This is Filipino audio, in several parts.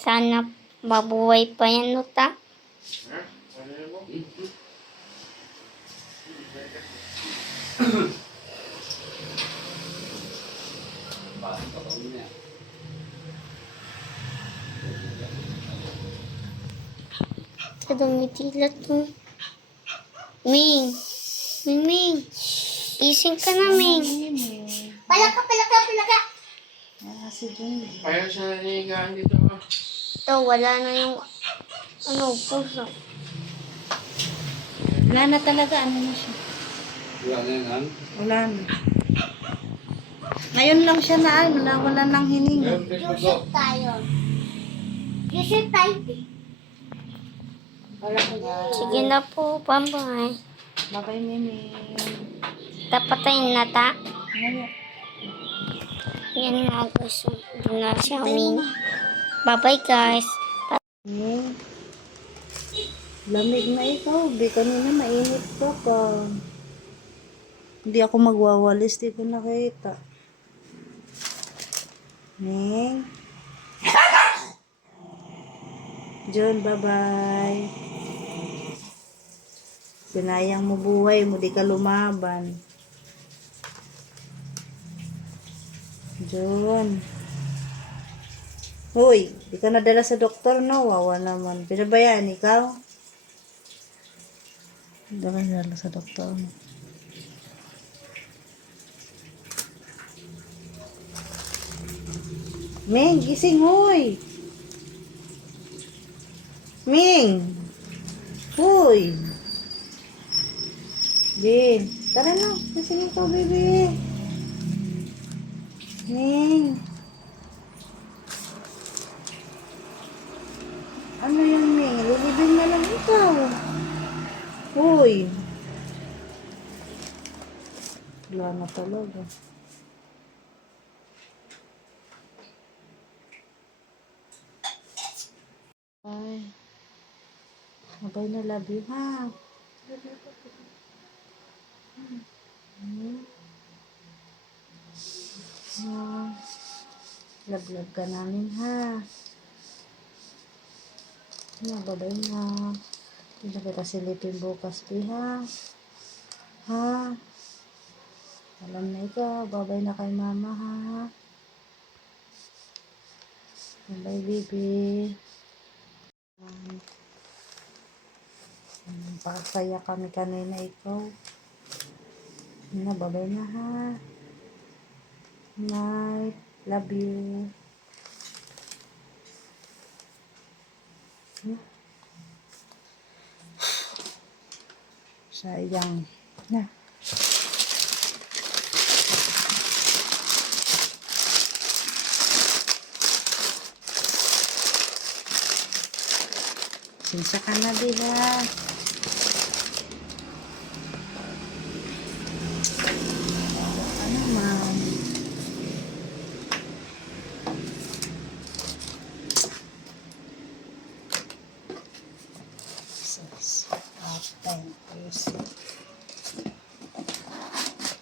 Sana mabuhay pa yan, Nuta. Sa dumitilat mo. Ming! Ming! Ising ka na, Ming. Palaka! Si Jun. Kaya siya nanihigaan dito. Ito, wala na yung puso. Wala na talaga, ano na siya. Wala na yan. Wala na. Ngayon lang siya na wala nang hininga. Yusuf tayo. Yusuf tayo. Sige na po, bye-bye. Bye-bye, Mimi. Tapatayin na ta. Ngayon. Yan nga gusto. Doon na siya humingi. Bye-bye guys. Lamig na ikaw. Kanina mainit ka pa. Hindi ako magwawalis. Di ko nakita. Ning. John, bye-bye. Sinayang mo buhay mo. Di ka lumaban. John. Hoy, di ka nadala sa doktor, no? Wawa naman. Pinabayaan ikaw? Di ka nadala sa doktor, no? Ming, gising, hoy! Ming! Hoy! Bin, tara na. Gising ikaw, baby. Ming! Ano yan, Ming? Lulibin na lang ikaw. Hoy! Wala na talaga. Ay. Mabay na, love you, ha? Love ka namin, ha? Babay na. Hindi na kita silipin bukas, ha? Ha? Alam na ikaw, babay na kay mama, ha? Bye, baby. Pakasaya kami kanina ikaw. Babay na, ha? Night. Love you. Sayang. Na. Sinsa ka na, diba? Ano, ma'am?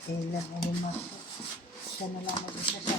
Kailan ako siya na lang mag-isa sa